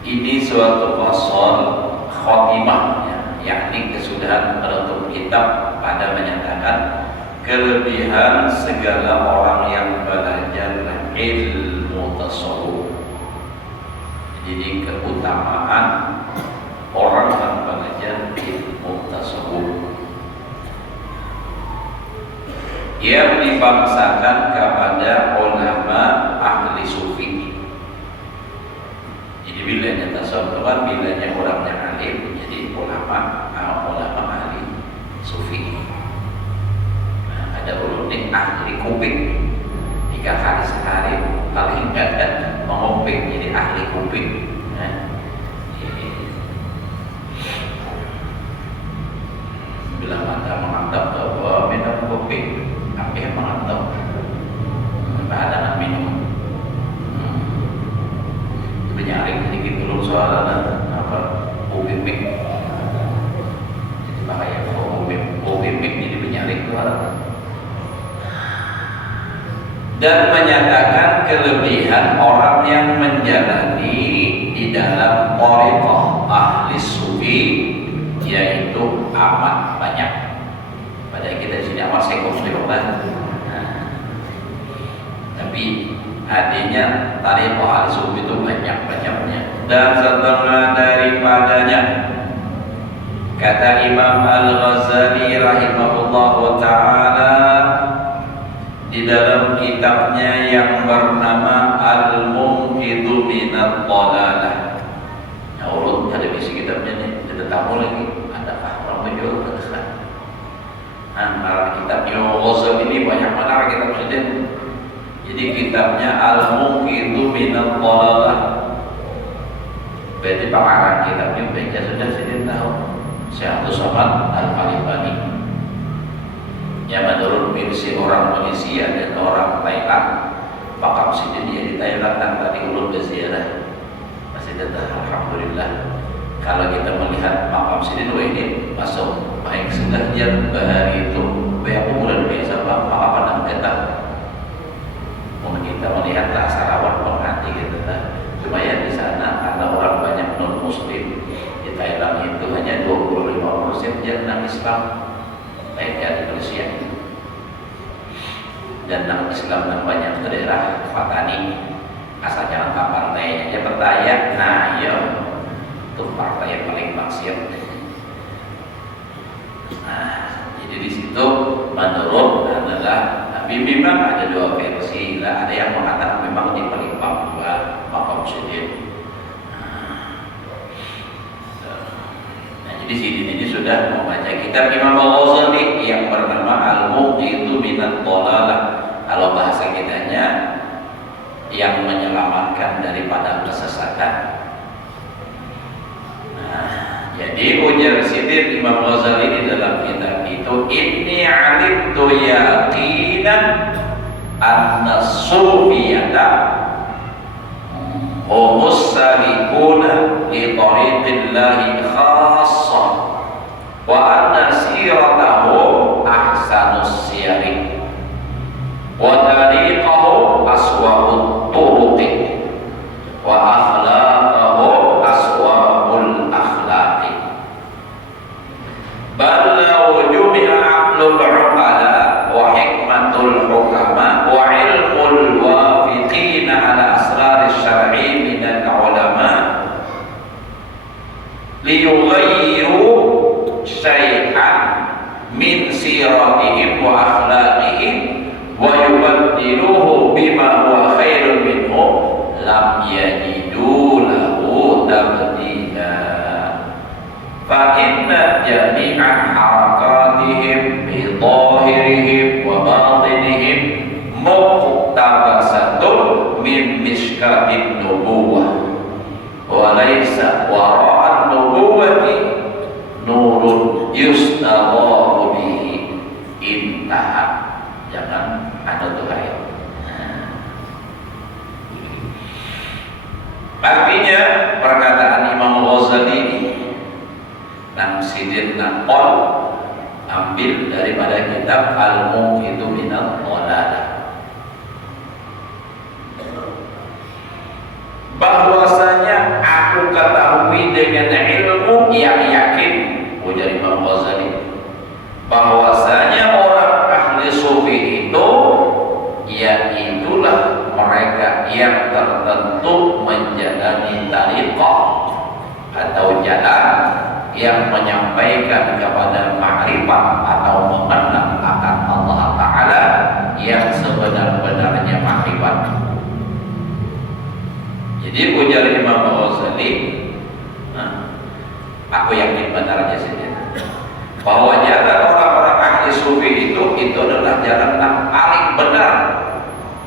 Ini suatu fasal khotimah, yakni kesudahan penutup kitab pada menyatakan kelebihan segala orang yang belajar ilmu tasawuf. Jadi keutamaan orang yang belajar ilmu tasawuf yang dibangsakan kepada ulama ahli sufi. Jadi bilanya tasawuf kan bilanya orang yang alim, jadi ulama ahli sufi. Nah, ada ulun ahli kuping 3 kali sehari paling enggak menguping, jadi ahli kuping. Nah, bila mata mengantap bahwa minum kuping, apa yang mengantap bahan minum. Menyaring sedikit dulu soalan apa ubimik, jadi bahaya kalau ubimik jadi menyaring suara. Dan menyatakan kelebihan orang yang menjalani di dalam thariqah ahli sufi, yaitu amat banyak. Padahal kita di sini amat sekong tapi artinya thariqah ahli sufi itu banyak-banyaknya. Dan setengah daripadanya, kata Imam Al-Ghazali rahimahullah ta'ala di dalam kitabnya yang bernama Al-Munqidhu Minad Dhalalah. Ya Allah, ada isi kitabnya nih, ada tamu lagi, adakah orang menjual kedesan? Nah, kitab Imam Al-Ghazali ini banyak mana kitab sedih. Jadi kitabnya Al-Munqidhu Minad Dhalalah. Berarti pengarang kitabnya baca sudah sedih tahu. Syekh Abdul Somad Al-Khalifani. Ya, menurut versi orang Malaysia dan orang Thailand, makam sidin dia di Thailand dan tadi ulun berziarah masih tetap alhamdulillah. Kalau kita melihat makam sidin, wah ini masuk baik sudah dia bahari itu aku bulan biasa apa pandang kita. Mungkin kita melihat sarawan penghati gitu kan. Cuma ya di sana karena orang banyak non muslim di Thailand itu hanya 25% yang non Islam, baik dari Malaysia. Dan non Islam yang banyak ke daerah Fatani, asalnya angka partainya aja percaya. Nah iya, itu partai yang paling maksiat. Nah, jadi di situ menurut adalah memang ada dua versi lah. Ada yang mengatakan memang di Palembang juga makam Sidin. Nah, jadi Sidin ini sudah membaca kitab Imam Al-Ghazali yang bernama Al-Muqitu Minat Dhalalah. Kalau bahasa kitanya yang menyelamatkan daripada kesesatan. Nah, jadi ujar Sidin Imam Ghazali di dalam kitab itu, inni alimtu yaqinan anna sufiyata humus salikuna li tariqillahi khassah wa anna siratahu ahsanus siyari wa tariqahu aswa'ut turuqi wa akhlaqahu aswa'ul akhlaqi bal law jumi'a aqlul uqala wa hikmatul hukama wa ilmul wafiqina ala asraris syar'i minal ulama liyughayyiru syai'an min siratihim wa akhlaqihim wa yubaddiluhu bima huwa khairun minhu lam yajidu lahu tabdila fa inna jami'a harakatihim bi zahirihim wa batinihim muqtabasatun min mishkatin nubuwah wa laysa wara'an nubuwati nurun yustagharu bihi intaha. Jangan ada tuhaya. Artinya perkataan Imam Ghazali ini Nang Sidin Naqol ambil daripada kitab Al-Muqitu Minat Dhalalah, bahwasanya aku ketahui dengan ilmu yang yakin, ujar Imam Ghazali, bahwasanya orang ahli sufi itu ya itulah mereka yang tertentu menjalani tariqah atau jalan yang menyampaikan kepada ma'rifat atau mengenal akan Allah Ta'ala yang sebenar-benarnya ma'rifat. Jadi ujar Imam Ghazali, aku yakin benarnya saja bahwa jalan orang-orang ahli sufi itu adalah jalan yang paling benar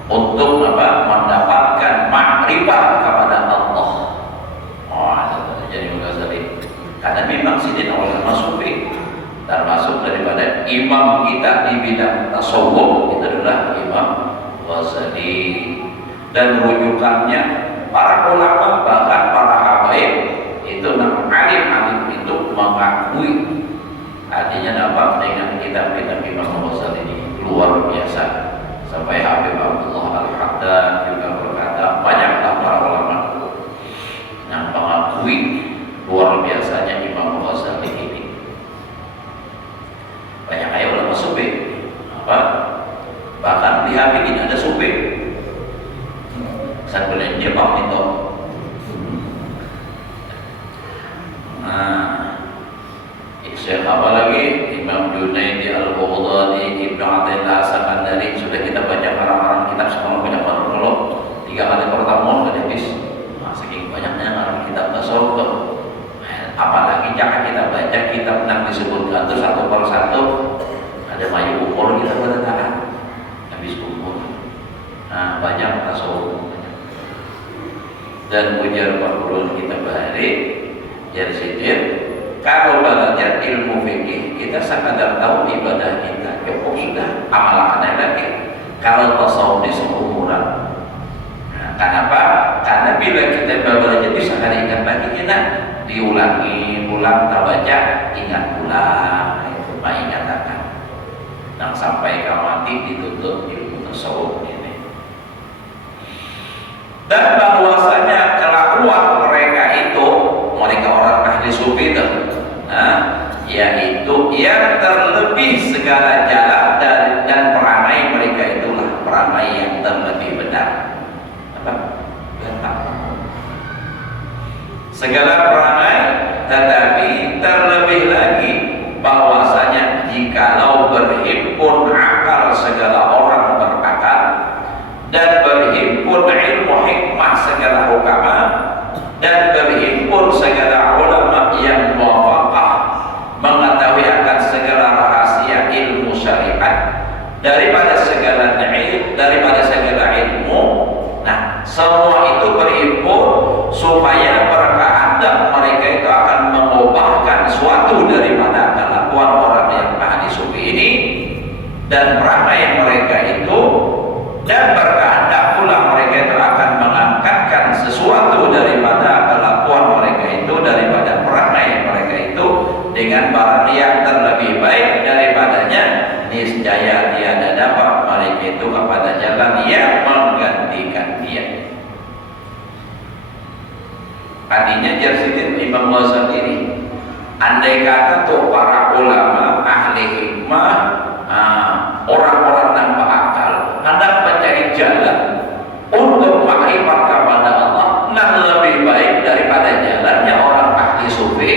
untuk mendapatkan makrifat kepada Allah. Jadi Ghazali, karena memang Sidin ulama sufi termasuk daripada imam kita di bidang tasawuf itu adalah Imam Ghazali, dan rujukannya para ulama bahkan para habaib itu alim-alim itu mengakui. Artinya dapat dengan kitab-kitab Imam Ghazali ini luar biasa. Sampai Habib Abdullah Al-Haddad juga berkata, banyaklah para ulama yang mengakui luar biasanya Imam Ghazali ini. Banyak ayat ulama sufi, bahkan di Habib ini ada sufi. Saya boleh jawab itu. Syekh apa lagi? Imam Junaidi Al-Baghdadi, Ibnu Athaillah As-Sakandari, sudah kita baca karang-karang kitab sekolah banyak banget kalau 3 kali pertemuan kan habis. Saking banyaknya karang kitab tasawuf. Apalagi jangan kita baca kitab yang disebutkan itu satu per satu. Ada mayu umur kita bertahan habis umur. Nah, banyak tasawuf. Dan ujar perguruan kita bahari jadi Sidin, kalau belajar ilmu fikih kita sekadar tahu ibadah kita cukup sudah, amalkannya lagi. Kalau tasawuf di seumuran, kenapa? Karena bila kita belajar bisa kali ingat lagi, kita diulangi, ulang tak baca, ingat ulang, itu ingatakan. Nah, sampai mati dituntut ilmu tasawuf ini. Dan bahwasanya kelakuan mereka itu, mereka orang ahli sufi itu, yaitu yang terlebih segala jalan dan perangai mereka itulah perangai yang terlebih benar. Segala perangai, tetapi terlebih lagi bahwasanya jikalau berhimpun akal segala orang berakal dan berhimpun ilmu hikmah segala ulama dan berhimpun segala ulama yang muwafaqah mengetahui akan segala rahasia ilmu syariat daripada segala ilmu. Nah, semua itu berhimpun supaya berkehendak mereka itu akan mengubahkan suatu daripada kelakuan orang yang ahli sufi ini dan perangai mereka itu, dan berkehendak pula mereka itu akan mengangkatkan sesuatu daripada kelakuan mereka itu, daripada perangai mereka itu dengan barang yang terlebih baik daripadanya. Niscaya tiada dapat mereka itu kepada jalan yang menggantikan dia. Artinya Jalaladdin Imam Ghazali, andai kata tuh para ulama ahli hikmah, orang-orang yang berakal hendak mencari jalan untuk makrifat kepada Allah yang lebih baik daripada jalannya orang ahli sufi,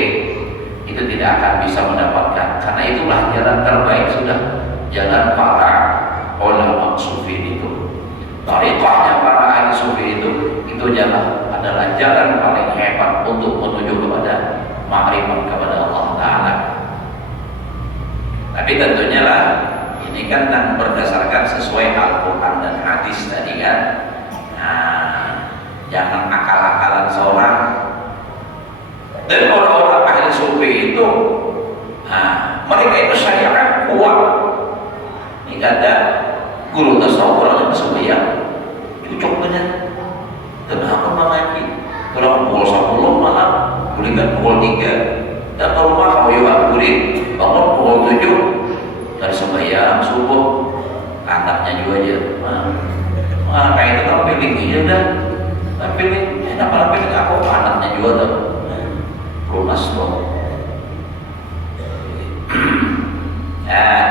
itu tidak akan bisa mendapatkan, karena itulah jalan terbaik sudah, jalan para ulama sufi itu. Tariqahnya para ahli sufi itu adalah jalan paling hebat untuk menuju kepada makrifat kepada Allah Ta'ala. Tapi tentunya lah, ini kan berdasarkan sesuai Al-Quran dan hadis tadi kan. Jangan akal-akalan seorang. Dan orang-orang ahli sufi itu, mereka itu syariat kuat. Ini kata guru tasawuf orangnya bersemayam, cocok benar. Kenapa mengaji? Kalau pukul 10 malam, kulikan pukul 3. Dan ke rumah kalau ya kulit, bangun pukul 7 dari sembahyang subuh. Anaknya juga aja. Kayak itu kan pilih aja udah. Pilih, enak malah pilih aku, anaknya juga tuh. Lunas tuh.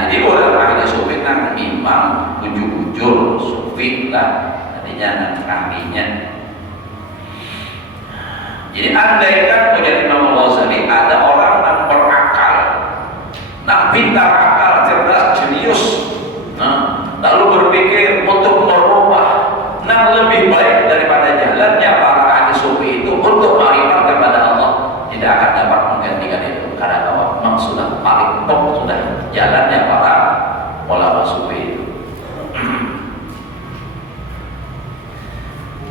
Jadi orang ahli sufi kan memang ujung-ujung sufi lah, artinya ahlinya. Jadi andaikan menjadi Imam Ghazali ada orang yang berakal, pintar akal, cerdas, jenius, lalu berpikir untuk merubah lebih baik daripada jalannya para ahli sufi itu untuk makrifat kepada Allah, tidak akan dapat menggantikan itu, karena bahwa memang sudah paling top, sudah jalannya para ulama sufi itu.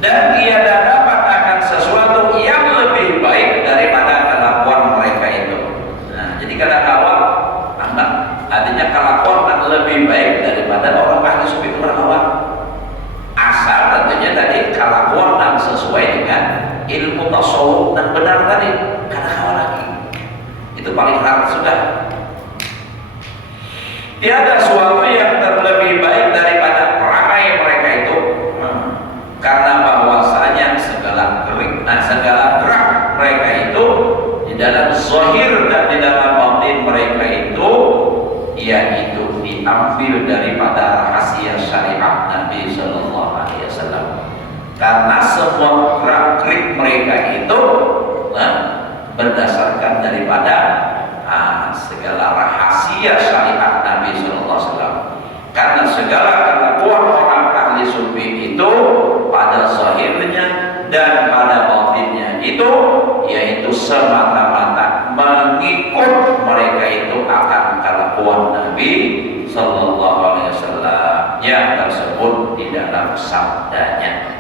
Dan tiada dapat akan sesuatu yang lebih baik daripada kelakuan mereka itu. Jadi kadang-kadang artinya kelakuan yang lebih baik daripada orang ahli sufi itu berkawan. Asal tentunya tadi kelakuan yang sesuai dengan ilmu tasawuf dan benar tadi. Kadang-kadang lagi itu paling hard sudah. Tiada sesuatu yang terlebih baik daripada perangai mereka itu, karena bahwasanya segala gerak mereka itu di dalam zahir dan di dalam batin mereka itu, yaitu diambil daripada rahasia syariat Nabi Sallallahu Alaihi Wasallam. Karena semua gerak-gerik mereka itu berdasarkan daripada segala rahasia syariat Nabi Sallallahu Alaihi Wasallam. Karena segala kelakuan orang ahli sufi itu pada zahirnya dan pada batinnya itu, yaitu semata-mata mengikut mereka itu akan kelakuan Nabi Sallallahu Alaihi Wasallam yang tersebut di dalam sabdanya.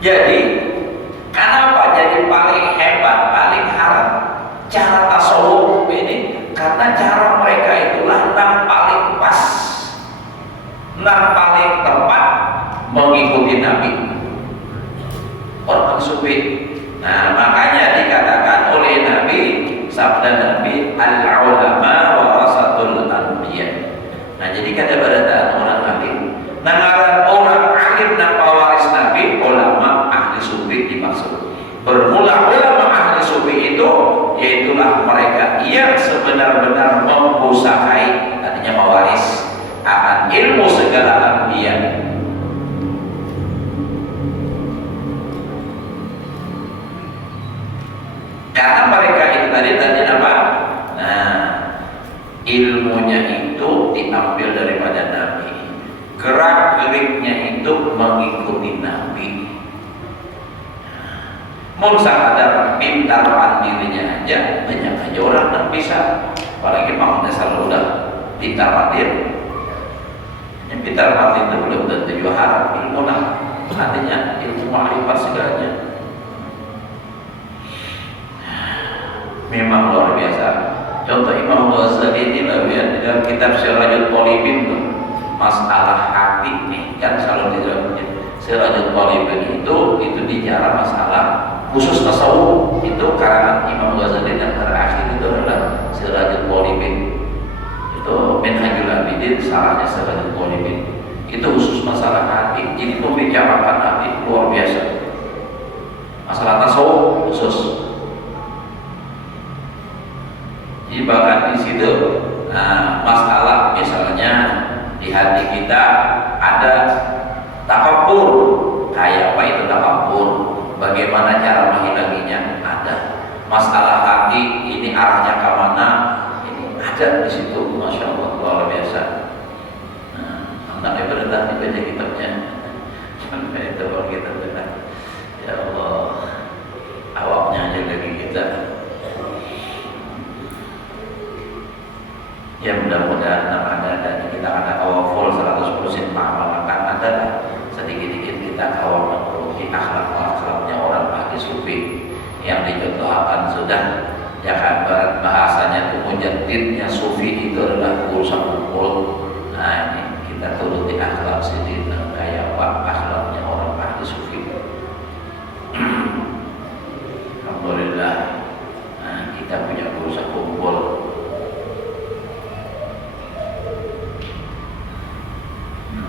Jadi kenapa jadi paling hebat, paling haram cara tasawuf ini? Karena cara mereka itulah yang paling pas, yang paling tepat mengikuti Nabi, orang sufi. Makanya dikatakan oleh Nabi, sabda Nabi, al-ulama warasatul anbiya. yaitulah mereka yang sebenar-benar mempusakai, artinya mewaris akan ilmu segala anbiya. Karena mereka itu tadi apa? Nah, ilmunya itu diambil daripada Nabi, gerak-geriknya itu mengikuti Nabi. Mau sadar pintar pandirinya aja, banyak aja orang yang bisa. Apalagi Muhammad selalu udah pintar pandir. Yang pintar pandir itu belum tentu juga harap ilmu lah. Artinya ilmu makrifat segalanya. Memang luar biasa. Contoh Imam Ghazali ini lihat dalam kitab Sirajul Talibin tuh, masalah hati nih kan selalu di dalam Sirajul Talibin itu bicara masalah khusus tasawuf, itu karangan Imam Ghazali dan terakhir itu adalah Sirajul Talibin, itu Minhajul Abidin, salahnya Sirajul Talibin, itu khusus masalah hati. Ini membicarakan hati luar biasa, masalah tasawuf khusus. Jadi bahkan di situ masalah misalnya di hati kita ada takabur, kayak apa itu takabur? Bagaimana cara menghilanginya? Ada. Masalah hati ini arahnya ke mana? Ini ada di situ, masya Allah luar biasa. Hendaknya berhenti baca kitabnya. Sampai itu kalau kita dengar, ya Allah, awaknya aja lagi kita. Ya mudah-mudahan ada kita akan kawal full 100% paham, akan ada sedikit-sedikit kita kawal memenuhi akhlak-akhlaknya orang ahli sufi yang dicontohkan sudah. Ya kan bahasanya itu mujaddidnya sufi itu adalah urusan kumpul. Nah ini kita turuti akhlak sendiri kayak apa akhlaknya orang ahli sufi. Alhamdulillah, nah, kita punya urusan kumpul.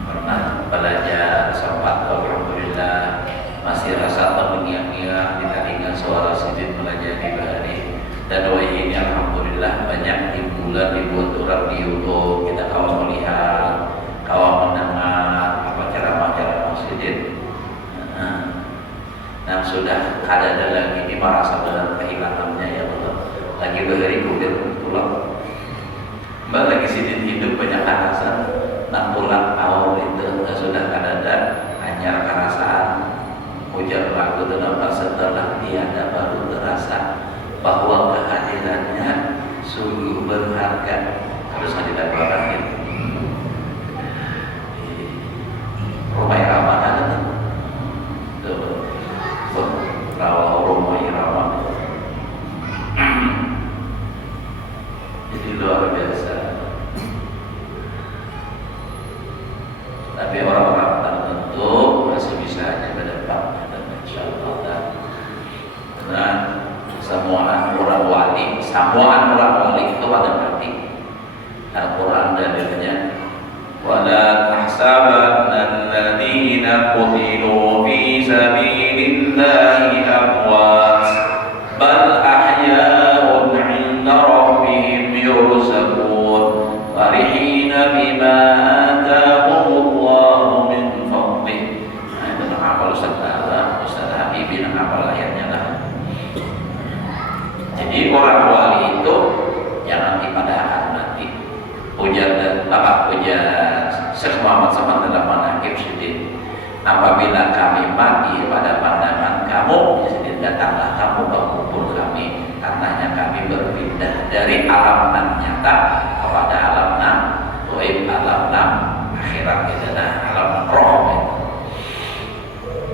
Pernah belajar sempat, alhamdulillah masih rasa terngiang-ngiang kita dengar suara sidin melajari bahari dan doa ini alhamdulillah banyak timbulan dibuat orang di YouTube, kita kawan melihat, kawan mendengar apa ceramah-ceramah sidin. Dan sudah ada lagi ini merasa benar kehilangannya ya Allah, lagi bahari kudir tulang mbak lagi sidin hidup banyak alasan nak pulang awal itu sudah ada hanya kerasaan ujar lagu dalam setelah tiada baru terasa bahwa kehadirannya sungguh berharga. Harus didapatkan ini rumah irama ada tuh rawa rumah irama jadi luar biasa. Tapi orang-orang tertentu masih bisa hanya ke depan dan insya Allah. Dan semua orang wali itu ada berarti. Al-Quran dalilnya wala tahsabanna alladziina qutilu fi sabilillahi amwat bal ahya'un 'inda rabbihim yurzaqun farihina bima Jadi orang wali itu jangan dipadahkan nanti. Ujar dan bapak ujar Syekh Muhammad sama dalam manaqib sidin. Apabila kami mati pada pandangan kamu, sidin datanglah kamu berkumpul kami. Katanya kami berpindah dari alam nan nyata kepada alam nan gaib, alam nan akhirat itu adalah alam nan roh.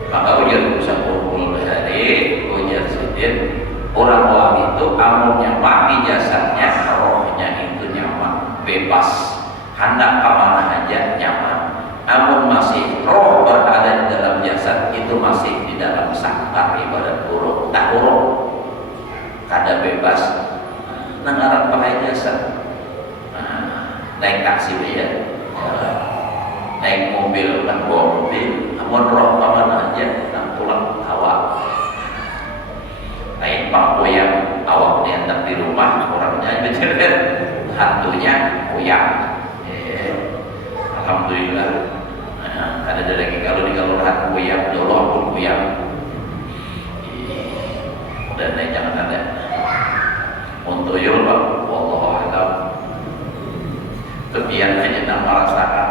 Maka ujar bisa kumpul dari ujar sidin. Orang wali itu amunnya mati jasadnya, rohnya itu nyaman, bebas, hendak kemana aja nyaman. Amun masih roh berada di dalam jasad itu masih di dalam sangkar ibarat buruk, tak buruk, kada bebas. Nangaran pakai jasad, naik taksi ya, naik mobil dan bawa mobil, amun roh kemana aja, nang pulang awak. Naik bangku yang awak diantar di rumah orangnya bercerai hantunya kuyang. Alhamdulillah. Ada lagi kalau di kelurahan kuyang dulu pun kuyang. Dan jangan ada untuk yul wallahu a'lam. Kebiasaan hanya nama rasakan.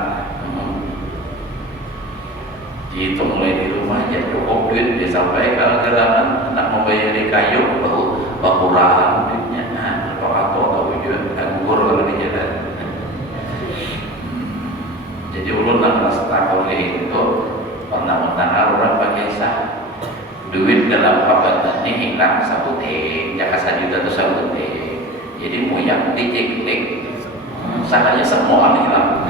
Itu mulai di rumah aja cukup duit disampaikan gerangan anak membayar kayu bakurahan duitnya atau wujud anggur kalau di jalan. Jadi ulun nak rasa oleh itu pernah mendengar orang pakai sah duit dalam paket ini hilang sabuting jaka 1 juta itu sabuting. Jadi moyang diceklik sahanya semua hilang.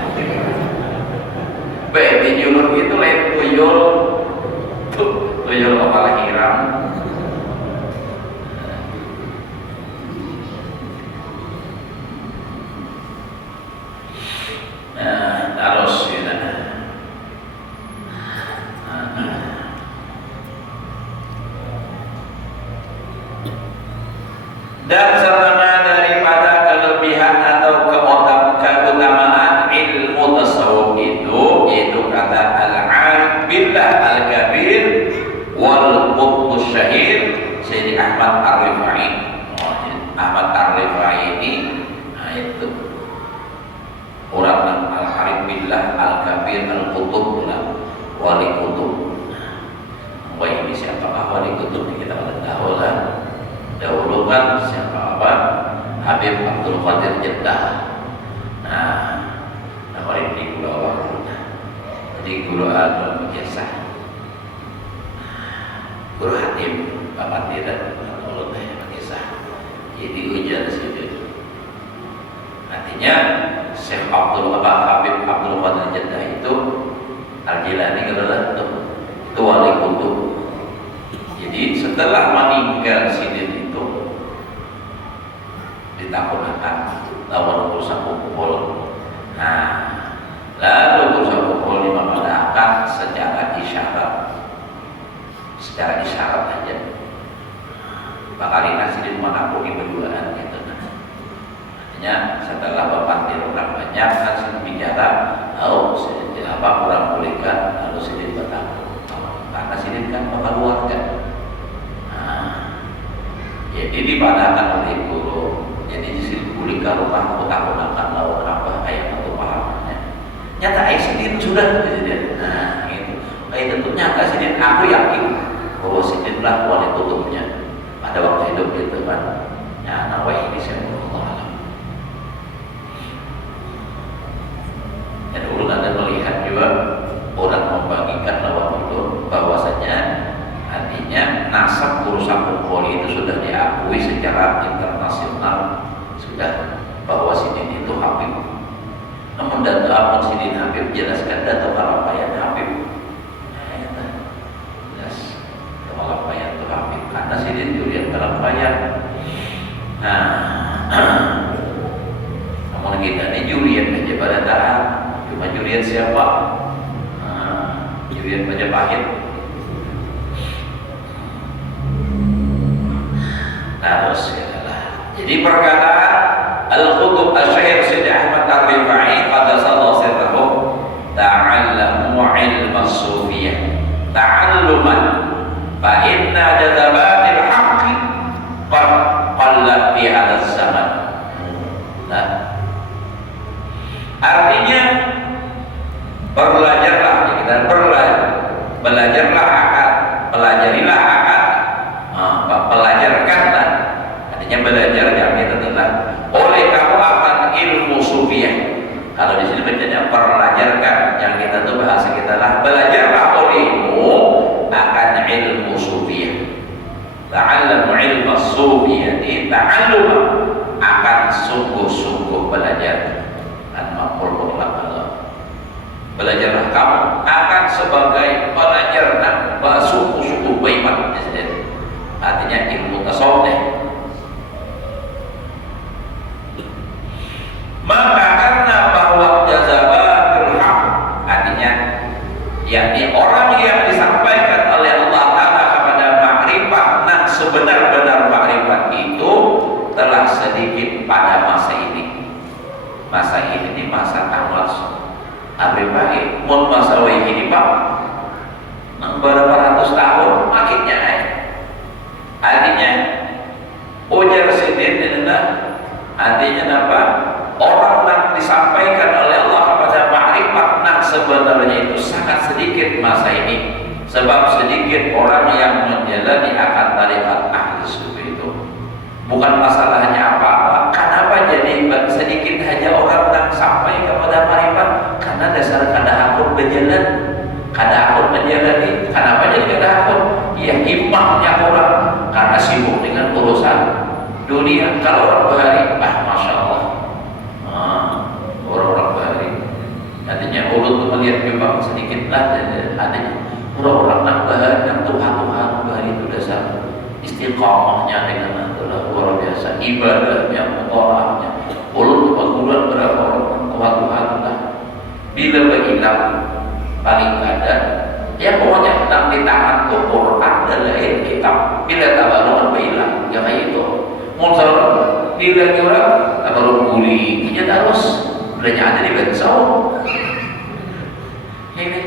Baik tuyul itu lain tuyul kepala hiram. Terus ya. Dan setengah daripada kelebihan atau keutamaan ilmu tasawuf itu yaitu kata al-'arif billah al-kabir wal qutbus syahid Sayyidi Ahmad Ar-Rifai. Ahmad Ar-Rifai ini itu orang al-'arif billah al-kabir al-qutub wali qutub. Wah ini siapakah wali qutub kita sudah tahu lah. Dahulu kan siapa Habib Abdul Qadir Jeddah. Nama ini guru awal. Jadi guru awal biasa. Guru Hatim Bapak Tidak Allah biasa. Jadi ujian situ. Artinya Syekh Habib Abdul Qadir Jeddah itu Al-Jilani adalah itu wali kutub. Jadi setelah meninggal Sidin itu ditakunakan lawan urusan pukul. Lalu urusan pukul dimanakan secara isyarat aja. Bakalina Sidin menakuni berduaan gitu. Artinya setelah bapak orang banyak kan Sidin bicara, kurang bolehkan lalu Sidin bertakut. Karena Sidin kan bapak keluarga. Jadi dipadahkan oleh guru. Jadi disini kulika rumah utakunakan lawan apa ayat atau pahamannya. Nyata Sidin sudah gitu. Itu. Itu nyata Sidin. Aku yakin bahwa Sidin lah wali kutubnya pada waktu hidup gitu kan. Nyata ini saya Allah. Dan ulun ada melihat juga orang membagikan lawan itu bahwasanya artinya nasab urusan pukul itu sudah diakui secara internasional sudah bahwa Sidin itu Habib. Namun data apa Sidin Habib jelaskan data Kalapayan Habib. Jelas Kalapayan itu Habib karena Sidin Jurian Kalapayan. Namun kita ini Jurian aja pada tahan. Cuma Jurian siapa? Jurian Majapahit. Terus jadi perkataan al-qutub asy-syaikh Sayyidi Ahmad Ar-Rifai qaddasallahu sirrahu ta'allamu ilma sufiyah ta'alluman fa inna jazabatil haqqi qad qallat fi hadzal zaman. Artinya belajarlah akad, pelajarilah akad, pelajarkanlah. Artinya belajar yang itu adalah oleh kamu akan ilmu sufiyah. Kalau di sini bacanya pelajarkan, yang kita tuh bahasa kita lah belajarlah olehmu akan ilmu sufiyah. Ta'allamu ilmu sufiyati ta'allum akan sungguh-sungguh belajar. Belajarlah kamu akan sebagai pelajar dan suku-suku beriman. Artinya ilmu tasawuf. Maka karena bahwa jazabatul haq artinya yakni orang yang disampaikan oleh Allah Ta'ala kepada makrifat, nah sebenar-benar makrifat itu pada masa ini. Masa ini masa tawas. Abri baik, mun masa ini Pak, beberapa ratus tahun makinnya. Artinya, ujar sidin adalah artinya apa? Orang yang disampaikan oleh Allah kepada makrifat nah sebenarnya itu sangat sedikit masa ini. Sebab sedikit orang yang menjalani akan tarikat ahli sufi itu. Bukan masalahnya apa-apa. Kenapa jadi sedikit saja orang yang sampai kepada makrifat? Karena dasar kada akun berjalan, kada akun menjalani. Kenapa jadi kada akun? Ya himmahnya kurang karena sibuk dengan urusan dunia. Kalau orang bahari, masya Allah, orang-orang bahari. Artinya ulut itu melihat memang sedikit lah. Artinya orang-orang nak bahari, yang Tuhan bahari itu dasar istiqamahnya dengan adalah luar biasa, ibadahnya, mutolahnya. Ulut kebetulan berapa orang Tuhan lah. Bila berhilang paling ada, ya pokoknya tentang di tangan Quran adalah kitab. Bila tabarungan berhilang, ya kayak itu. Muncul bila orang tabarun guli, kita terus belanja ada di bensau. Ini,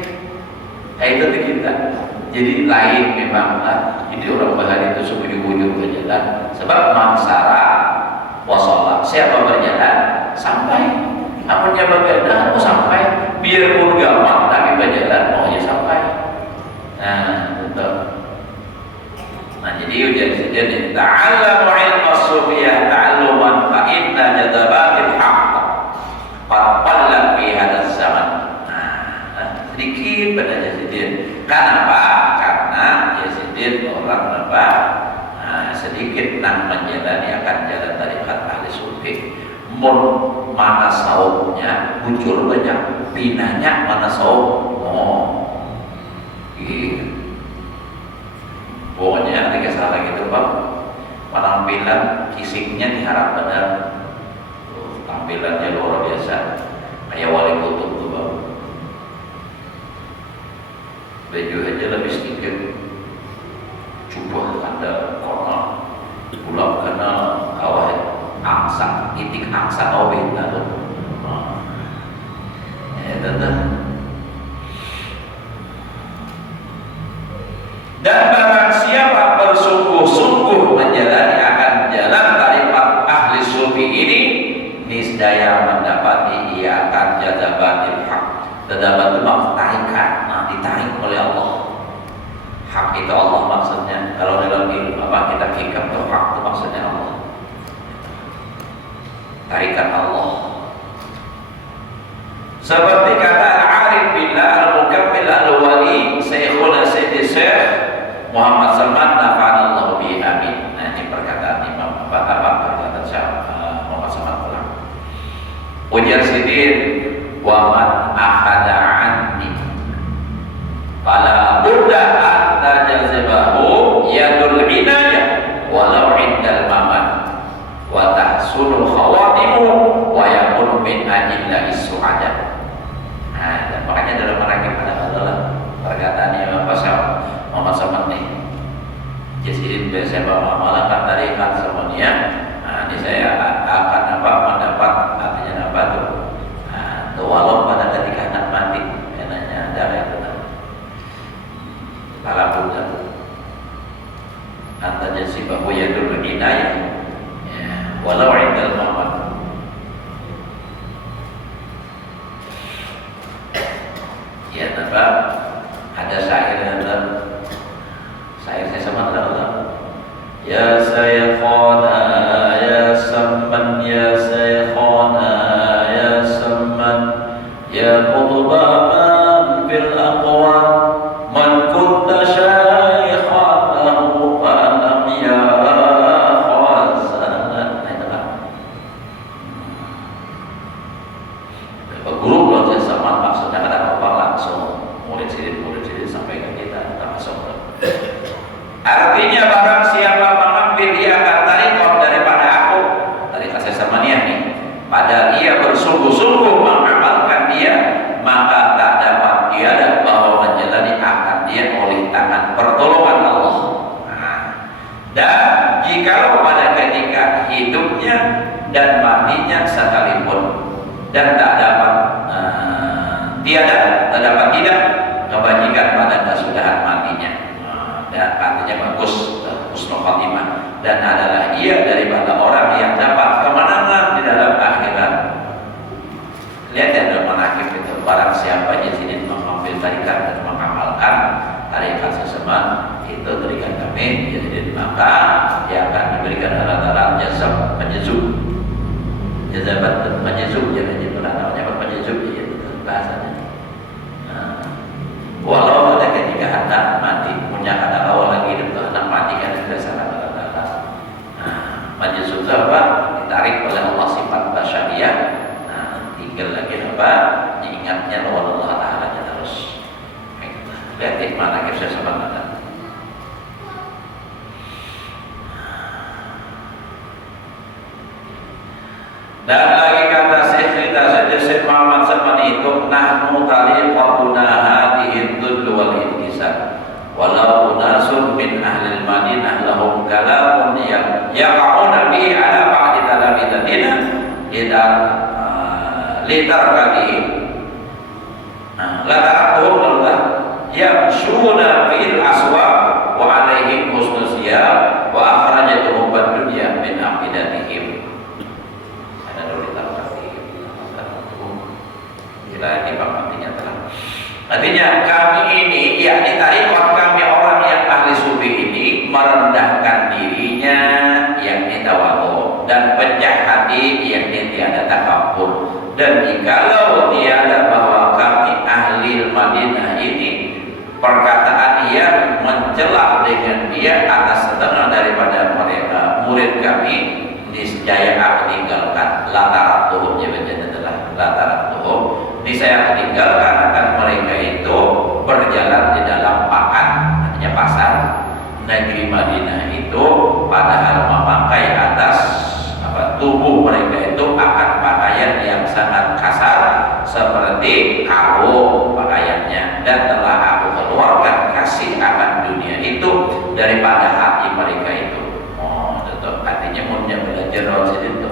itu kita. Jadi lain memang lah. Jadi orang bahari itu sembunyi-sembunyi berjalan. Sebab mangsara wasolat. Siapa berjalan sampai. Amunnya berjalan mau sampai. Biarpun gampang tapi berjalan maunya sampai. Nah, betul. Nah, jadi ujian sejenis ta'allamu ilma sufiyah ta'alluman fa inna jadabatil haqq farqallat fi hadaz zaman. Nah, sedikit pada Yazidin. Kenapa? Karena Yazidin orang apa? Sedikit nak menjalani akan jalan tarikat ahli sufi. Mana saumnya muncul banyak, pinanya mana saum. Gitu. Pokoknya ketika salah gitu Pak, penampilan fisiknya diharap benar. Tampilannya luar biasa, kayak wali kutub tuh Pak. Baju aja lebih sedikit, coba ada kono, pulau kena kawah angsa, titik angsa obeng lalu. Dan barang siapa bersungguh-sungguh menjalani akan jalan tarikat ahli sufi ini, niscaya mendapati ia akan jadabatil haq. Jadabat itu maksud tarikat, ditarik oleh Allah. Hak itu Allah maksudnya. Kalau dalam ilmu apa kita hikam itu hak itu maksudnya Allah. Tarikat Allah. Seperti kata al-arif billah al-mukammil al-wali Syekhuna Sayyidi Syekh Muhammad Salman nafa'anallahu bihi amin. Nah, ini perkataan Imam perkataan Syekh Muhammad Salman pulang. Ujar sidin wa man ahada anni fala budda an tajazabahu yadul inayah walau indal mamat wa tahsunul khawatimu wa yakun min ajillahi su'adah. Nah, makanya dalam merakit adalah perkataannya apa Muhammad Salman nih. Jadi biasa bawa malakan tarikat semuanya. Nah, ini saya akan mendapat artinya apa tuh? Nah, walau pada ketika anak mati, enaknya ada yang benar. Kalau bukan, antanya si bahu ya dulu inayah, walau indal mamat. Ya, nampak ada syair yang syair saya sama Allah. Ya Sayyikhana ya Samman ya Sayyikhana ya Samman ya Qutbaman fil aqwan man kunta syayikhanahu fa alam ya khazana. dan matinya sekalipun, dan tak dapat terdapat tidak kebajikan pada kesudahan matinya. Dan artinya bagus, husnul khatimah, dan adalah ia daripada orang yang dapat kemenangan di dalam akhirat. Lihat ya dalam manaqib itu, barang siapa di sini mengambil tarikat dan mengamalkan tarikat sesama itu tarikat kami, jadi maka dia akan diberikan alat-alat jazab penyezub, jazabat penyezub, jangan pernah namanya penyezub ya bahasanya. Walau pada ketika anak mati, punya anak awal lagi itu anak mati kan tidak salah kata-kata. Penyezub apa? Ditarik oleh Allah sifat basyariah. Tinggal lagi apa? Diingatnya bahwa Allah Ta'ala terus. Lihat di mana kita sebenarnya. Dan lagi kata Syekh Muhammad Sabani itu, nahnu taliqatuna hadhihi dhull wal intisab. Walau unasun min ahli al-Madinah lahum kalamun yaqa'una bihi ala ba'di talamidatina litarkati la ta'atuhum Allah yamshuna fil aswaq wa alaihim husnul siyab wa akhrajatuhum bad-dunya min aqidatihim. Artinya kami ini, yakni tarekat kami orang yang ahli sufi ini merendahkan dirinya, yakni tawadhu, dan pecah hati, yakni tiada takabur. Dan jikalau tiada bahwa kami ahli Madinah ini, perkataan yang mencela dengan dia atas setengah daripada mereka murid kami, niscaya aku tinggalkan latarat tuhumnya menjadi adalah latarat tuhum. Ini saya tinggalkan akan mereka itu berjalan di dalam pakan, artinya pasar negeri Madinah itu, padahal memakai atas tubuh mereka itu akan pakaian yang sangat kasar seperti karo pakaiannya, dan telah aku keluarkan kasih akan dunia itu daripada hati mereka itu. Tetap artinya mulia belajar dari situ.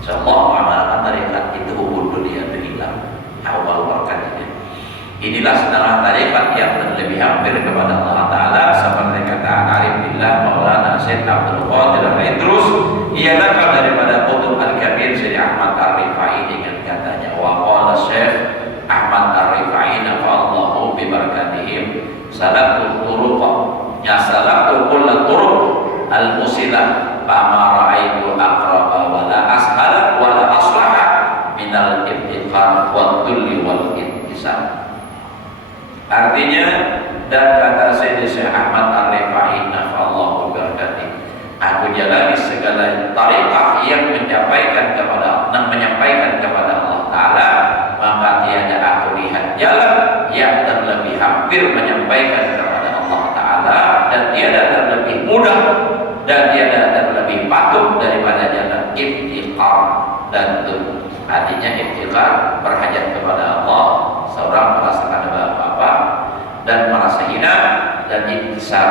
Insyaallah amalkan tarekat itu hubung dunia itu hilang. Awal berkat ini. Inilah setengah tarekat yang lebih hampir kepada Allah Ta'ala, seperti kata Arif Billah Maulana Syekh Abdul Qadir Al-Idrus, ia dapat daripada Qutb Al-Kabir Syekh Ahmad Ar-Rifai dengan katanya, wa qala Syekh Ahmad Ar-Rifai nafa'allahu bi barakatihim salatu turuq ya salatu kullu turuq al-musilah fama ra'aitu aqraba wa la ashala wa la aslaha minal ibtiqar wa dhulli wal intisab. Artinya, dan kata Syekh Ahmad Ar-Rifai nafa'allahu bi barakatih, aku jalani segala tariqah yang menyampaikan kepada Allah Ta'ala, maka tiada aku lihat jalan yang terlebih hampir menyampaikan kepada Allah Ta'ala, dan tiada terlebih mudah dan tiada terlebih patuh daripada jalan ibtiqar dan dhul. Artinya ibtiqar berhajat kepada Allah, seorang merasakan apa-apa dan merasa hina, dan intisab.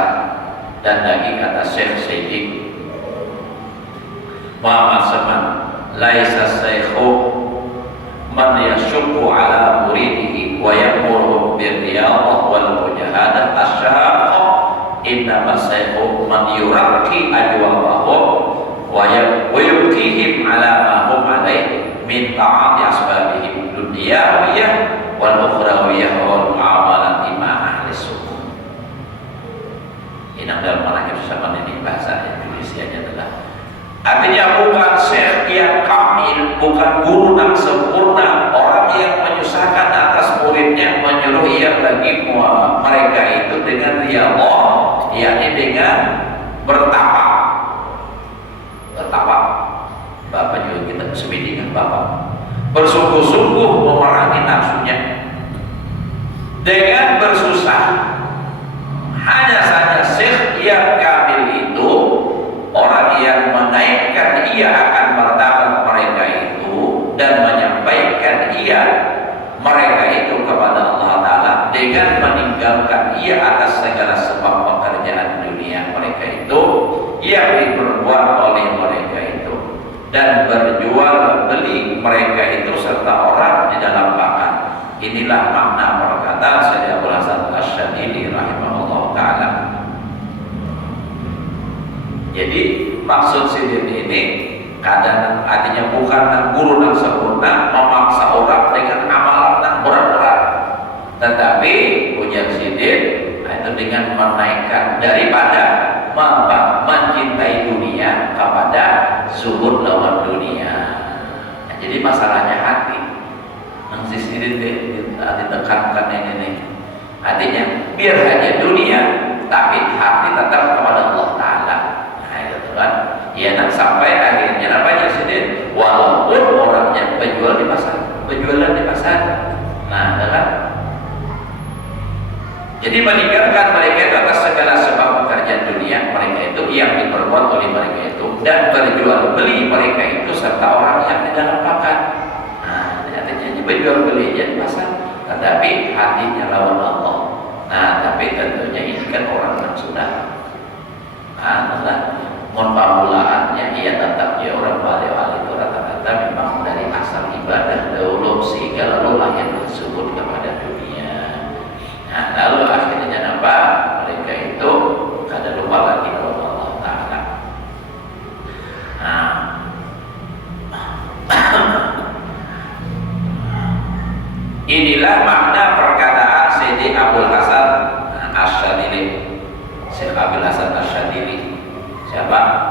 Dan lagi kata Syekh Sayyidi Muhammad Saman, laisa saykhu man yashukku ala muridihi wa yamuru birriyadhah wal mujahadah asyaqah, innama saykhu man yuraqi ajwabahum wa yubkihim ala ma hum alaih min ta'ati asbabihim dunyawiyah wal ukhrawiyah wal muamalati ma ahli sunnah. Ini dalam manaqib sama ini bahasa Indonesianya adalah, artinya bukan syekh yang kamil, bukan guru yang sempurna, orang yang menyusahkan atas muridnya, menyuruh ia bagi mereka itu dengan riyadhah, yakni dengan bertapa. Bapak juga kita seperti dengan Bapak bersungguh-sungguh memerangi nafsunya dengan bersusah. Hanya saja syekh yang kamil itu orang yang menaikkan ia akan martabat mereka itu dan menyampaikan mereka itu kepada Allah Ta'ala dengan meninggalkan ia atas segala sebab pekerjaan dunia mereka itu yang diperbuat oleh mereka itu, dan berjuang mereka itu serta orang di dalam pakan. Inilah makna perkataan Syekh Abdul Hasan Asy-Syadzili rahimahullah taala. Jadi maksud sidin ini kadang artinya bukan guru yang sempurna memaksa orang dengan amalan yang berat-berat, tetapi ujian sidin itu dengan menaikkan daripada mencintai dunia kepada zuhud lawan dunia. Nah, jadi masalahnya hati. Nangsi sidin ditekankan ini. Artinya biar hanya dunia, tapi hati tetap kepada Allah Taala. Nah itu kan. Ya nak sampai akhirnya namanya sidin, walaupun orangnya penjualan di pasar. Nah, kan. Jadi meninggalkan mereka itu atas segala sebab pekerjaan dunia mereka itu yang diperbuat oleh mereka itu, dan berjual beli mereka itu serta orang yang di dalam pakan. Nah, artinya berjual beli di pasar, tetapi hatinya lawan Allah. Nah, tapi tentunya ini kan orang yang sudah pemulaannya ia tetap dia orang wali-wali itu rata-rata memang dari asal ibadah dahulu sehingga lalu lahir tersebut kepada dunia. Nah, lalu akhirnya apa? Mereka itu kada lupa lagi kepada Allah Taala. Nah, inilah makna perkataan Syekh Abdul Hasan Asy-Syadzili. Syekh Abdul Hasan Asy-Syadzili siapa?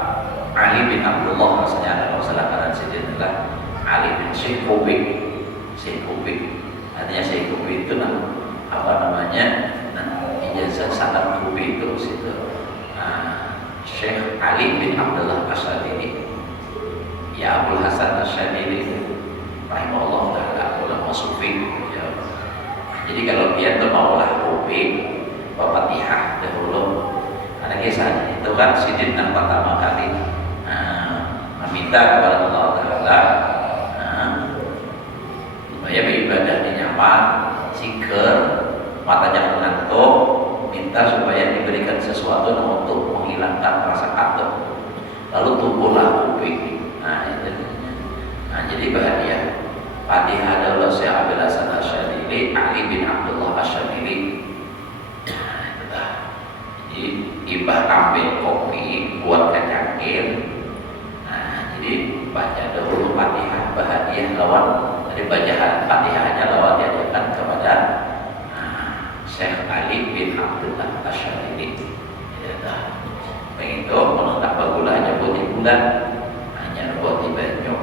Ali bin Abdullah, rasanya kalau salah kanan Syekh adalah Ali bin Syekh Kubik. Syekh Kubik artinya Syekh Kubik itu apa namanya? Ijazah sanad Kubik itu situ. Syekh Ali bin Abdullah Asy-Syadzili. Ya Abdul Hasan Asy-Syadzili rahimahullah taala ulama sufi. Ya. Jadi kalau dia tuh maulah Kubik Fatihah dahulu. Ada kisahnya itu kan sidin yang pertama kali meminta kepada Allah Taala supaya beribadah di nyaman, siker, mata jangan ngantuk, minta supaya diberikan sesuatu untuk menghilangkan rasa kantuk. Lalu tumbuhlah Kubik. Nah, itu. Nah, jadi bahagia. Fatihah adalah Syekh Abdul Hasan Asy-Syadzili, Ali bin Abdullah Asy-Syadzili. Ibah ambil kopi buat kecangkir. Nah, jadi baca dahulu Fatihah bahagia lawan dari bacaan Fatihahnya lawan diajarkan kepada Syekh Ali bin Abdullah Asy-Syadzili. Begitu menetap bagulahnya buat di bulan hanya buat di banyu.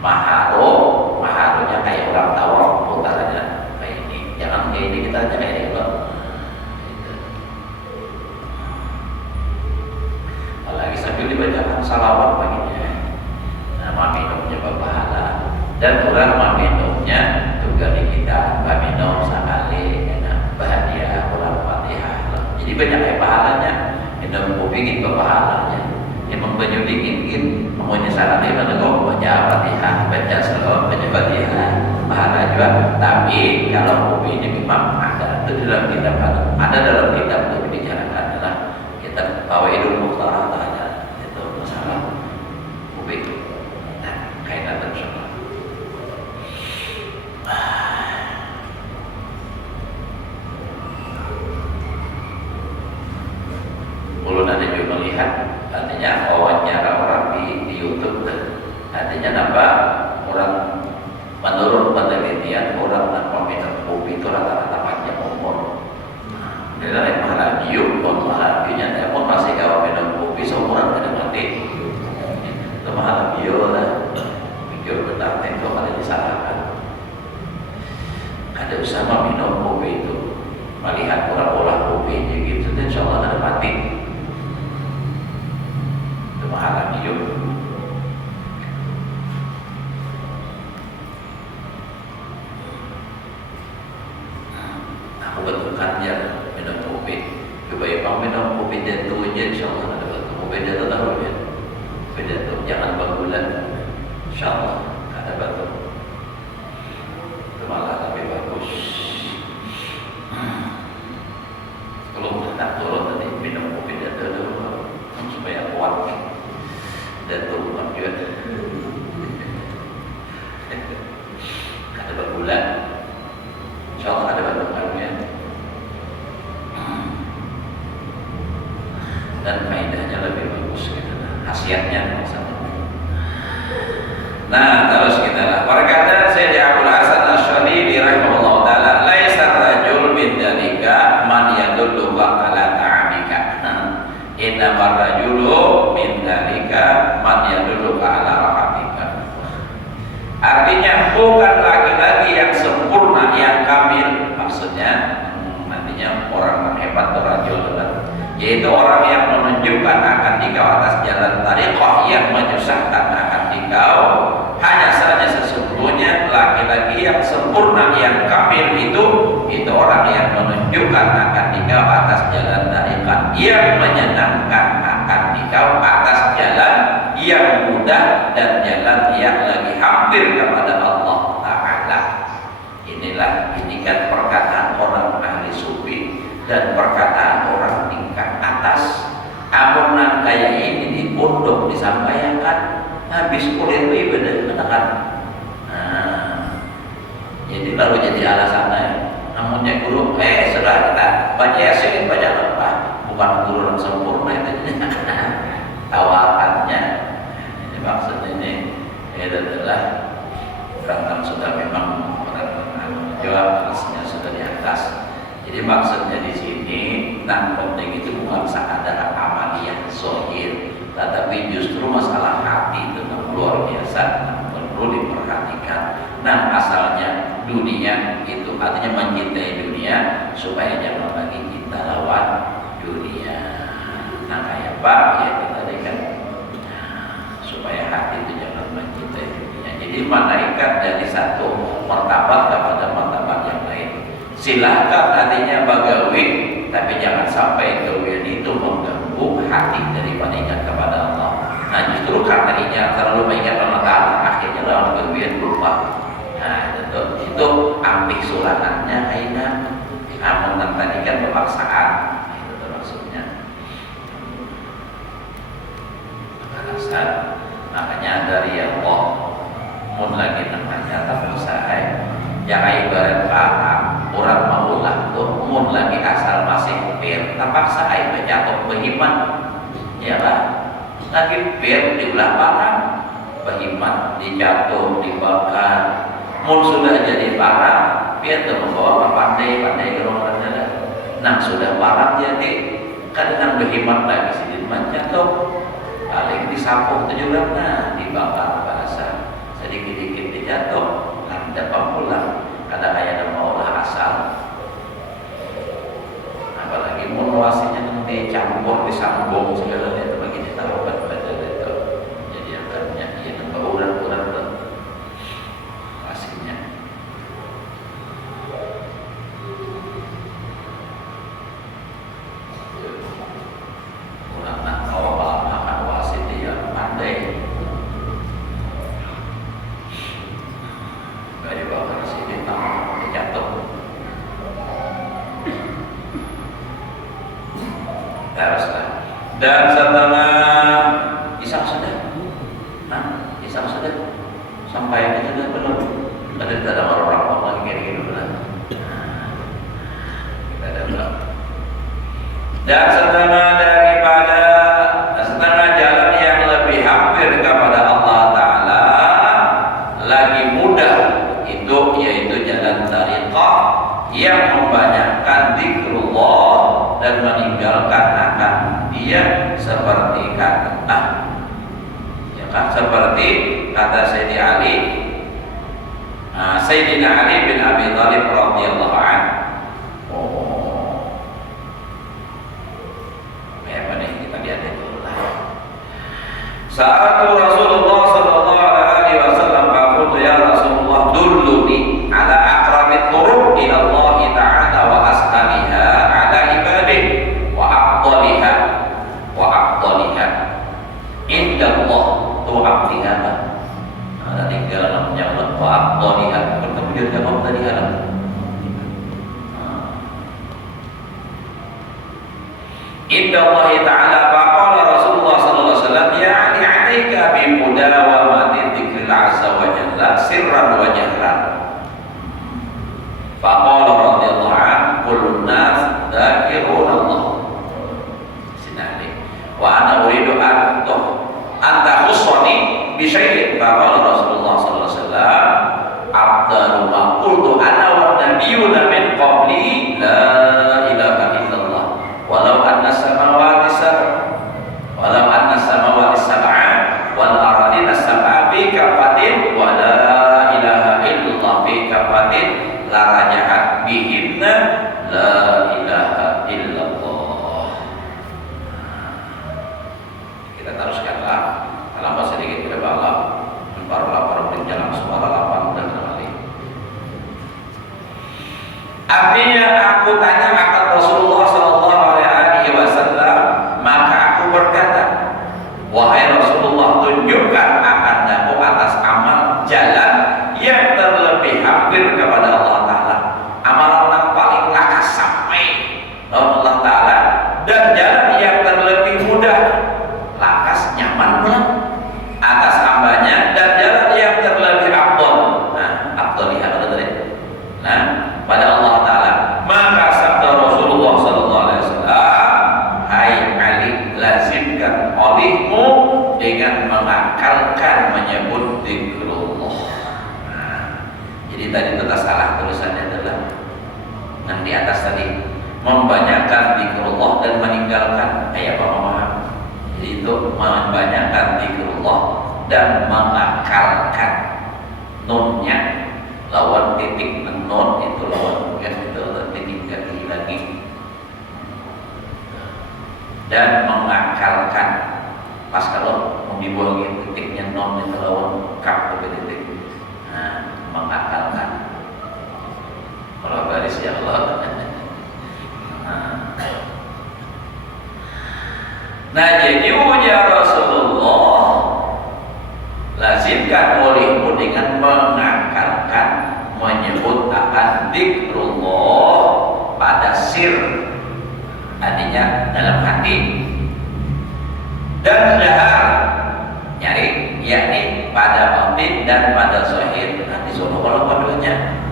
Maharonya kayak orang tawar putarannya kayak ini. Jangan kayak ini kita aja kayak ini loh. Lagi sambil dibacakan salawat baginya. Nama minumnya berpahala dan orang minumnya juga di kita minum sekali bahagia orang Fatihah. Jadi banyak pahalanya. Minum kopi ini berpahalanya. Memang banyak dingin mempunyai syaratnya mana kau baca Fatihah, baca salawat, baca Fatihah pahala juga. Tapi kalau kopi ini memang ada itu dalam kitab, ada dalam kitab untuk dibicarakan adalah kitab Fawaidul Mukhtarah. Ulun ada juga melihat artinya wawancara orang di YouTube, artinya apa orang menurut penelitian orang tanpa minum kopi itu rata-rata panjang umur. Dari malah biuk, malah biunya namun masih kalau minum kopi seumuran ada mati. Itu malah biuk lah, pikir benar itu ada disalahkan. Ada usaha minum kopi itu, melihat orang olah kopi gitu, insya Allah ada mati. Mahalan hidup. Aku betulkan dia minum kopi. Coba yang minum kopi dan tu je, insyaAllah ada betul. Kopi dan tu tahu ya. Kopi dan tu jangan berbulan, insyaAllah ada betul. Itu malah lebih bagus. Kalau tak turun tadi minum kopi dan tu dulu supaya kuat. Dan turun juga. Ada berbulan. Insyaallah ada berbulannya. Dan faedahnya lebih bagus gitu. Khasiatnya maksudnya. Nah, terus kita lah. Berkata Sayyid Abdul Hasan Asy-Syadzili rahimahullah taala, "Laisa rajul min dalika man yadulluka ala ta'abika." Inna rajulu min dalika man yadulluka ala rahatika. Artinya bukan laki-laki yang sempurna, yang kamil. Maksudnya nantinya orang hebat itu rajul, yaitu orang yang menunjukkan akan dikau atas jalan tariqah yang menyusahkan akan dikau. Hanya saja sesungguhnya laki-laki yang sempurna, yang kamil itu orang yang menunjukkan akan dikau atas jalan tariqah yang menyenangkan akan dikau atas jalan yang mudah dan jalan yang lagi hampir kepada Allah Ta'ala. Ini kan perkataan orang ahli sufi dan perkataan orang tingkat atas. Amunan kayak ini di pondok disampaikan habis kuliah ibadah kan. Jadi baru jadi alasannya. Namunnya guru, sudah kita baca yasin, baca apa? Bukan guru yang sempurna itu. Tawarannya. Ini maksudnya ini adalah orang sudah memang orang jawab kelasnya sudah di atas. Jadi maksudnya di sini yang penting itu bukan sekadar amaliyah zahir, tetapi justru masalah hati itu luar biasa, perlu diperhatikan. Nah, asalnya dunia itu artinya mencintai dunia supaya jangan lagi kita lawan dunia. Nah, kayak apa? Ya itu tadi kan, supaya hati itu jangan mencintai dunia. Jadi malaikat dari satu martabat kepada martabat yang lain. Silakan artinya bagawi, tapi jangan sampai gawian itu mengganggu hati daripada ingat kepada Allah. Nah, justru karena ingat terlalu mengingat Allah Ta'ala, akhirnya lawan gawian lupa. Nah, itu ambil sulanannya aina. Namun tadi kan pemaksaan. Itu maksudnya. Alasan makanya dari Allah mun lagi namanya terpaksa yang ibarat orang maulah tuh mun lagi asal masih pir terpaksa jatuh behiman ya lah lagi pir diulah parang behiman dijatuh dibakar mun sudah jadi parang pir tuh membawa pandai gerombolan nah sudah parang jadi kan dengan behiman lagi sedikit jatuh paling disapu tujuan nah dibakar bahasa sedikit-sedikit dijatuh kan dapat pulang kada kayak ada maulah asal apalagi monwasinya nanti campur disambung segala itu begini tahu betul itu jadi akhirnya dia tambah urat-urat tuh wasitnya ulama kalau makan wasit dia pandai dari bawah sini tahu jatuh teruslah dan setelah isap sudah isap sudah sampai itu sudah belum ada orang lagi kayak gitu belum kita ada belum dan setengah jalan yang lebih hampir kepada Allah Ta'ala lagi mudah itu yaitu jalan tariqah yang membanyakkan zikrullah dan meninggalkan akan dia seperti kata ya kan seperti kata Sayyidina Ali bin Abi Thalib radhiyallahu anhu. Apa nih kita lihat dulu lah. Saat Rasulullah sallallahu alaihi wasallam berkata ya Rasulullah dulluni ala aqrabit turuq ila Allah ta'ala wa asqaliha ala ibadihi wa afdaliha inda Allah tu abdiha ada tinggal namanya Allah wa afdaliha bertemu dia jawab tadi kan inda Allah ta'ala faqala Rasulullah sallallahu alaihi wasallam ya Ali 'alaika bi bi mudawamati dzikril azza wa jalla sirran wa jahran. Faqala radhiyallahu anhu kullun nas dzakirunallah. Sinali wa ana uridu an takhussani bi syai'in. Faqala Rasulullah sallallahu alaihi wasallam afdalu ma qultu ana wan nabiyyuna min qabli la ilaha illallah walau anna samawati sab'a wal ardina sab'a fi kafatin wa la ilaha illallah fi kafatin la rajahat bihinna la ilaha illallah. Kita teruskanlah halaman sedikit ke bawah. Para lapar berjalan suara lapar dan kembali. Artinya aku tanya akan Rasulullah sallallahu alaihi wasallam, maka aku berkata, wahai Rasulullah, tunjukkan akan aku atas amal jalan yang terlebih hampir kepada Allah Ta'ala, amalan yang paling lakas sampai Allah Ta'ala, dan jalan yang terlebih mudah, lakas, nyaman pula atas hambanya, dan jalan yang terlebih afdal. Nah, afdal lihat tadi. Nah, pada Allah Ta'ala. Maka sabda Rasulullah sallallahu alaihi wasallam, hai Ali, lazimkan olehmu dengan mengakalkan menyebut zikrullah. Nah, jadi tadi itu tak salah tulisannya adalah yang di atas tadi, membanyakkan zikrullah dan meninggalkan ayat pemahaman. Jadi itu membanyakkan zikrullah dan mengakalkan. Nunnya lawan titik nun itu lawan bukan itu titik lagi dan mengakalkan. Pas kalau mau dibuangin titiknya non itu lawan kap ke titik. Nah, mengakalkan. Kalau baris ya Allah. Nah, jadi ujar Rasulullah, lazimkan olehmu dengan mengakalkan menyebut akan zikrullah pada sir, artinya dalam hati, dan jahar, nyari, yakni pada batin dan pada zahir. Nanti sono kalau padunya,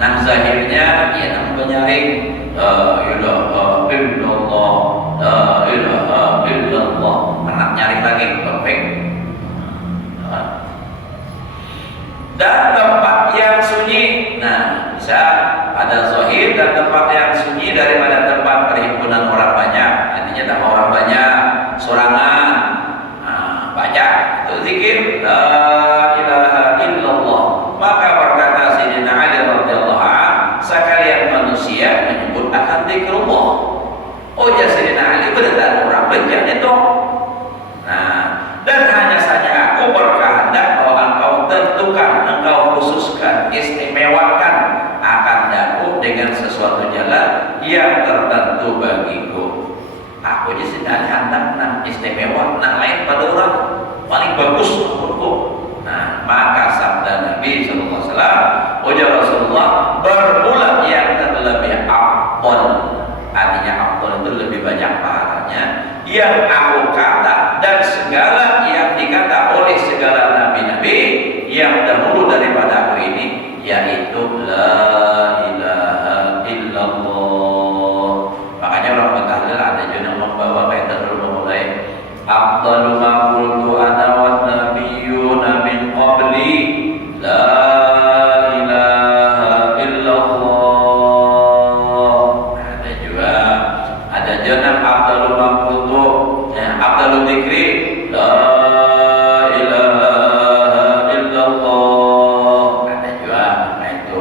nang zahirnya ya nang menyaring la ilaha illallah, la ilaha illallah, anak nyaring lagi perfect. Dan tempat yang sunyi, nah bisa ada zahir dan tempat yang sunyi daripada tempat perhimpunan orang banyak, artinya tambah orang banyak, sorangan, nah, baca itu zikir la ilaha illallah. Maka berkata Sayyidina Ali radhiyallahu anhu, sekalian manusia menyebut akan zikrullah. Oh ya Sayyidina Ali benar orang banyak itu. Nah, dan hanya saja aku berkehendak bahwa engkau tentukan, engkau khususkan, istimewakan akan daku dengan sesuatu jalan yang tertentu bagiku. Aku jadi sedang hendak nak istimewa, nak lain pada orang paling bagus menurutku. Nah, maka sabda Nabi sallallahu alaihi wasallam, ujar Rasulullah, bermula yang terlebih afdal, artinya afdal itu lebih banyak pahalanya, yang aku kata dan segala yang dikata oleh segala nabi-nabi yang dahulu daripada aku ini, yaitu la ilaha illallah. Makanya orang bertahlil ada juga yang membawa kaitan dulu memulai afdalu ma qultu ana wan nabiyyuna min qabli la ilaha illallah. Ada juga yang afdalu ma qultu, afdalu dzikri la ilaha illallah. Ada juga itu.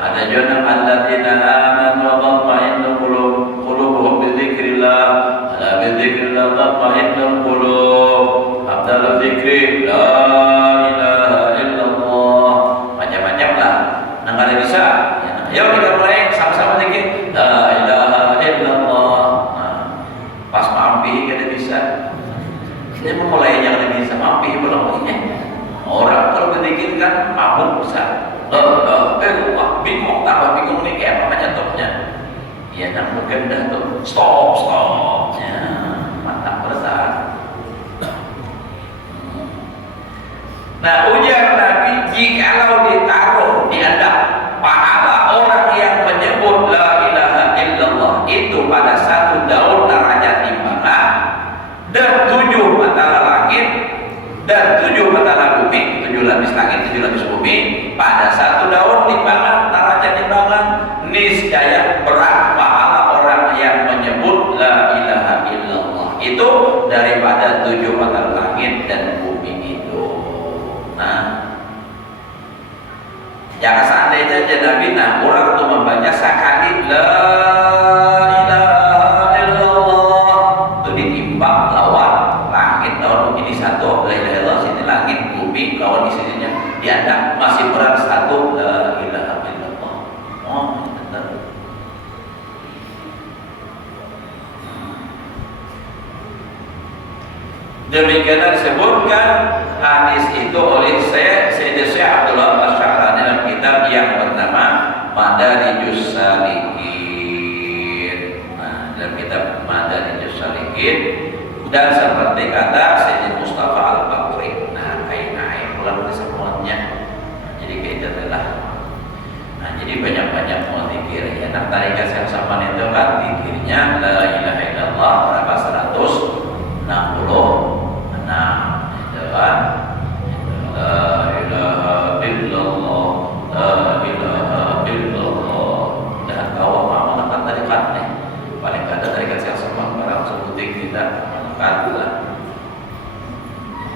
Ada juga alladzina amanu wa tatma'innu qulubuhum bi dzikrillah, ala bi dzikrillah tatma'innul qulub. Afdalu dzikri la ilaha illallah. Macam-macam lah. Nang kada bisa. Ayo kita mulai sama-sama zikir la ilaha illallah. Pas mampi kada bisa. Dia memulainya kada bisa, mampi belum punya. Orang kalau berzikir kan mabuk besar. Allah bingung, tambah bingung nih kayak apa menyetopnya. Ya nak mungkin dah tuh stop ya, mantap besar. Nah, ujar Nabi, jikalau ditaruh di handap pahala orang yang menyebut la ilaha illallah itu pada satu daun derajat timbangan dan 7 matahari langit dan 7 matahari bumi, 7 lapis langit, 7 lapis bumi, pada satu daun timbangan derajat timbangan, niscaya berat pahala orang yang menyebut la ilaha illallah itu daripada 7 matahari langit dan bumi itu. Nah, jangan seandainya aja Nabi, nah orang tuh membaca sekali la ilaha illallah itu ditimbang lawan langit, lawan ini satu la ilaha illallah, sini langit bumi lawan isinya diandang masih berat satu la ilaha illallah. Oh, benar. Demikian disebutkan hadis itu oleh Syekh Abdullah Asy'arani dalam kitab yang bernama Madarijus Salikin. Nah, dalam kitab Madarijus Salikin, dan seperti kata Sayyid Mustafa Al-Bakri. Nah, kain-kain pulang ke semuanya. Jadi kita adalah, nah jadi banyak-banyak mau zikir ya. Nah, tarikat yang sama itu kan zikirnya la ilaha illallah berapa 166 itu kan la ilaha illallah, la ilaha illallah. Dan kau amalkan tarikat nih, paling kada tarikat yang sama barang sebuting kita amalkan lah.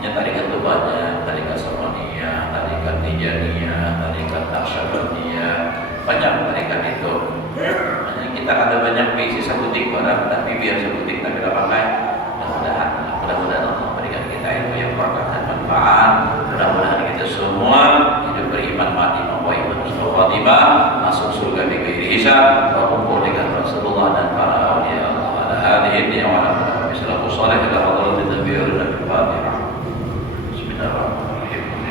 Ya, tarikat itu banyak, tarikat Samaniyah, tarikat Tijaniyah, tarikat Naqsyabandiyah, banyak tarikat itu. Makanya kita ada banyak visi sebuting barang, tapi biar sebuting tapi tidak pakai. Mudah-mudahan Allah berikan kita ilmu yang berkah dan manfaat. Mudah-mudahan kita semua hidup beriman, mati membawa iman husnul khatimah, masuk surga di ghairi hisab, berkumpul dengan Rasulullah dan